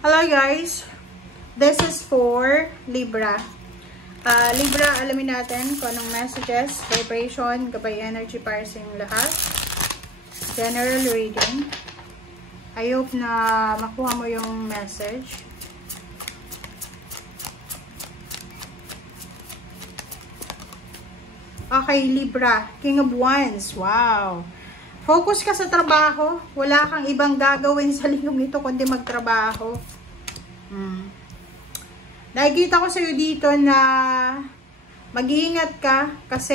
Hello guys, this is for Libra. Libra, alamin natin kung anong messages, vibration, gabay energy para sa inyong lahat. General reading. I hope na makuha mo yung message. Okay, Libra, King of Wands. Wow! Focus ka sa trabaho. Wala kang ibang gagawin sa linggong ito kundi magtrabaho. Nakikita ko sa'yo dito na mag-iingat ka kasi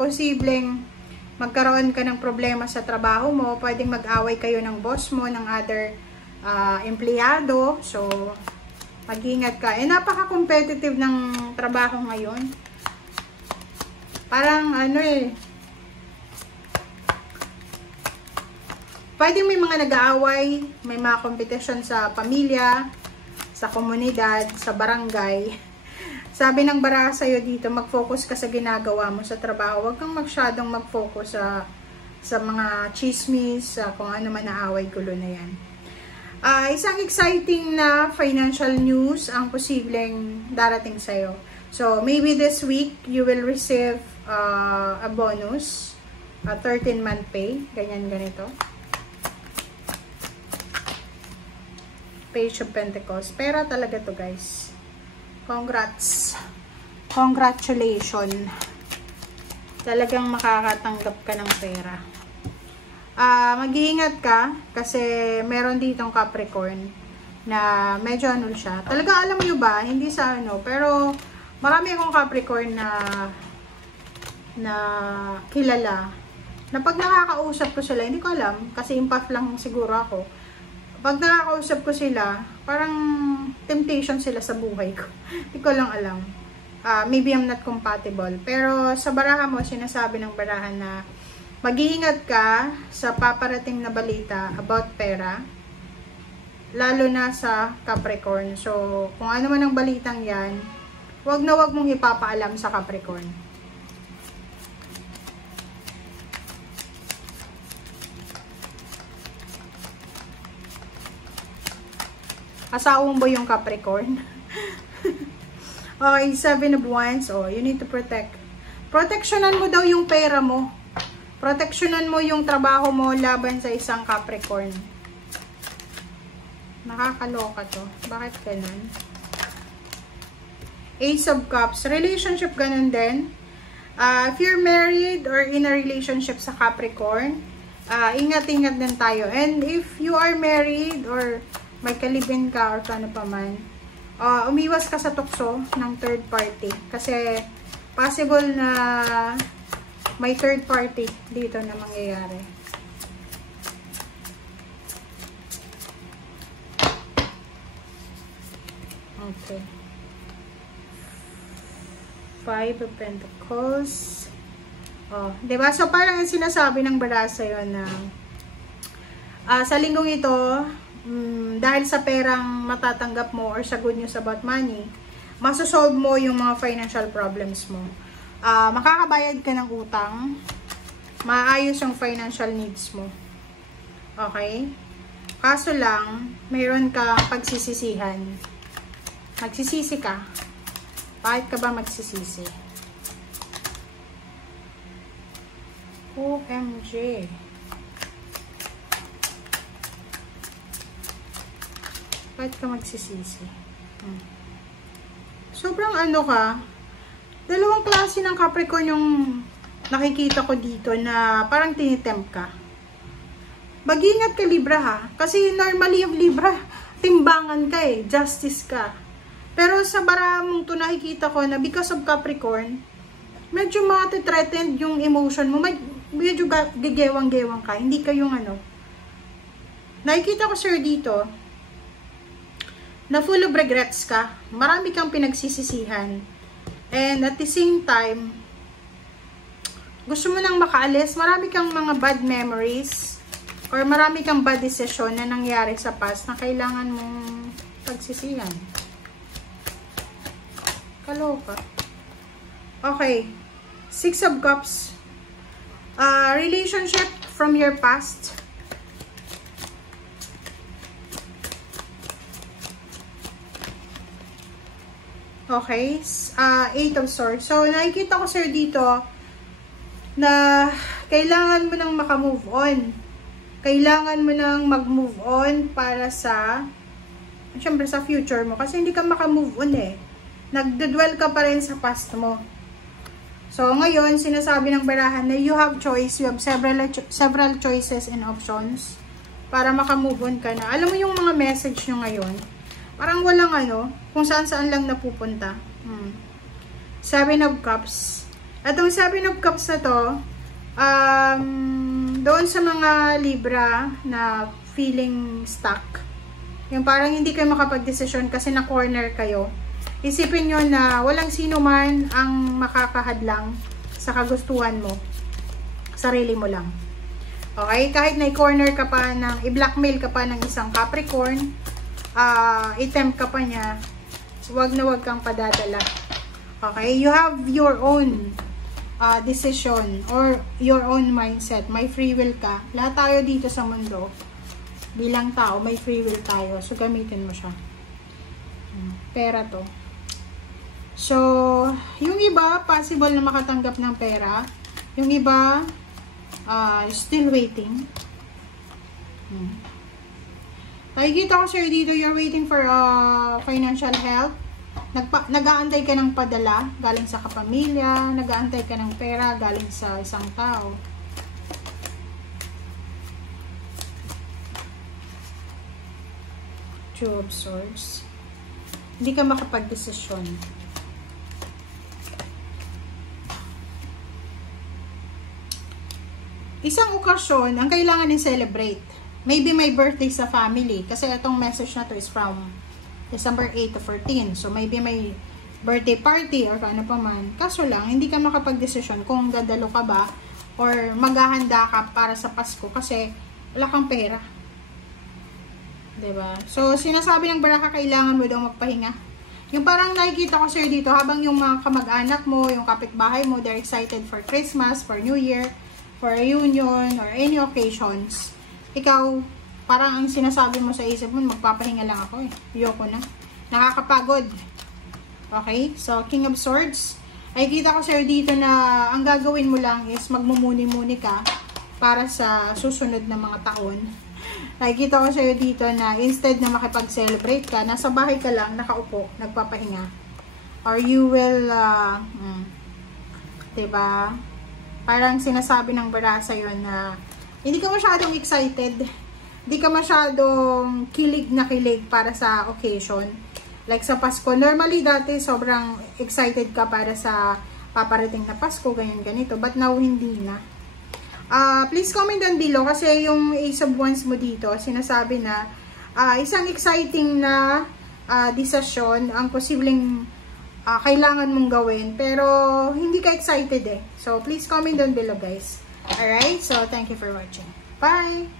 posibleng magkaroon ka ng problema sa trabaho mo. Pwedeng mag-away kayo ng boss mo, ng other empleyado. So, mag-iingat ka. Napaka-competitive ng trabaho ngayon. Parang pwedeng may mga nag-aaway, may mga competition sa pamilya, sa komunidad, sa barangay. Sabi ng baraha sa'yo dito, mag-focus ka sa ginagawa mo sa trabaho. Huwag kang masyadong mag-focus sa mga chismis, sa kung ano man na away, gulo na yan. Isang exciting na financial news ang posibleng darating sa'yo. So, maybe this week, you will receive a bonus, a 13-month pay, ganito. Page of Pentacles. Pera talaga to guys. Congrats. Congratulations. Talagang makakatanggap ka ng pera. Mag-iingat ka kasi meron ditong Capricorn na medyo siya. Talaga alam mo nyo ba? Hindi sa pero marami akong Capricorn na kilala na pag nakakausap ko sila, hindi ko alam kasi empath lang siguro ako. Pag nakakausap ko sila, parang temptation sila sa buhay ko. Hindi ko lang alam. Maybe I'm not compatible. Pero sa baraha mo, sinasabi ng baraha na mag-iingat ka sa paparating na balita about pera. Lalo na sa Capricorn. So, kung ano man ang balitang yan, wag na wag mong ipapaalam sa Capricorn. Asawa mo ba yung Capricorn? Okay, 7 of Wands. Oh, you need to protect. Proteksyonan mo daw yung pera mo. Proteksyonan mo yung trabaho mo laban sa isang Capricorn. Nakakaloka to. Bakit ganun? Ace of Cups. Relationship, ganun din. If you're married or in a relationship sa Capricorn, ingat-ingat din tayo. And if you are married or may kalibin ka or ano pa man, umiwas ka sa tukso ng third party. Kasi possible na may third party dito na mangyayari. Okay. 5 of Pentacles. Diba? So, parang sinasabi ng baraha sa'yo na sa linggong ito, dahil sa perang matatanggap mo or sa good news about money, masosolve mo yung mga financial problems mo. Makakabayad ka ng utang, maayos yung financial needs mo. Okay? Kaso lang, mayroon ka pagsisisihan. Magsisisi ka. Bakit ka ba magsisisi? OMG. Bakit ka magsisisi? Sobrang ka. Dalawang klase ng Capricorn yung nakikita ko dito na parang tinitempt ka. Mag-ingat ka, Libra, ha? Kasi normally yung Libra, timbangan ka justice ka. Pero sa baraha mong to nakikita ko na because of Capricorn, medyo mati-threatened yung emotion mo. Medyo gigewang-gewang ka. Hindi ka yung Nakikita ko sir dito, na full of regrets ka, marami kang pinagsisisihan, and at the same time, gusto mo nang makaalis, marami kang mga bad memories, or marami kang bad decision na nangyari sa past na kailangan mong pagsisihan. Kaloka. Okay. 6 of Cups. Relationship from your past. Okay? Eight of Swords. So, nakikita ko sa'yo dito na kailangan mo nang makamove on. Kailangan mo nang mag-move on para sa, syempre sa future mo. Kasi hindi ka makamove on eh. Nagdudwell ka pa rin sa past mo. So, ngayon, sinasabi ng barahan na you have choice. You have several choices and options para makamove on ka na. Alam mo yung mga message nyo ngayon, parang walang kung saan-saan lang napupunta. Seven of Cups. Atong Seven of Cups na to, doon sa mga Libra na feeling stuck, yung parang hindi kayo makapag-desisyon kasi na-corner kayo, isipin nyo na walang sino man ang makakahadlang sa kagustuhan mo. Sarili mo lang. Okay? Kahit na-corner ka pa i-blackmail ka pa ng isang Capricorn, i-tempt ka pa niya, so wag na wag kang padadala. Okay? You have your own decision or your own mindset. May free will ka. Lahat tayo dito sa mundo, bilang tao, may free will tayo. So, gamitin mo siya. Pera to. So, yung iba, possible na makatanggap ng pera. Yung iba, still waiting. Nakikita ko sir dito, you're waiting for financial help. Nag-aantay ka ng padala galing sa kapamilya, nag-aantay ka ng pera galing sa isang tao. Two of Swords. Hindi ka makapag-desisyon. Isang okasyon ang kailangan i-celebrate. Maybe may birthday sa family. Kasi itong message na to is from December 8 to 14. So, maybe may birthday party or ano pa man. Kaso lang, hindi ka makapag-desisyon kung dadalo ka ba or maghahanda ka para sa Pasko kasi wala kang pera. Diba? So, sinasabi ng baraka, kailangan mo daw magpahinga. Yung parang nakikita ko sir dito, habang yung mga kamag-anak mo, yung kapitbahay mo, they're excited for Christmas, for New Year, for reunion, or any occasions. Ikaw, parang ang sinasabi mo sa isip mo, magpapahinga lang ako eh. Ayoko na. Nakakapagod. Okay? So, King of Swords. Ay, kita ko sir dito na ang gagawin mo lang is magmumuni-muni ka para sa susunod na mga taon. Nakikita ko sa'yo dito na instead na makipag-celebrate ka, nasa bahay ka lang, nakaupo, nagpapahinga. Or you will, diba? Parang sinasabi ng bara sa'yo na hindi ka masyadong excited, hindi ka masyadong kilig na kilig para sa occasion. Like sa Pasko, normally dati sobrang excited ka para sa paparating na Pasko, ganyan ganito. But now, hindi na. Please comment down below kasi yung Ace of Wands mo dito, sinasabi na isang exciting na desisyon ang posibleng kailangan mong gawin pero hindi ka excited eh. So, please comment down below guys. Alright, so thank you for watching. Bye!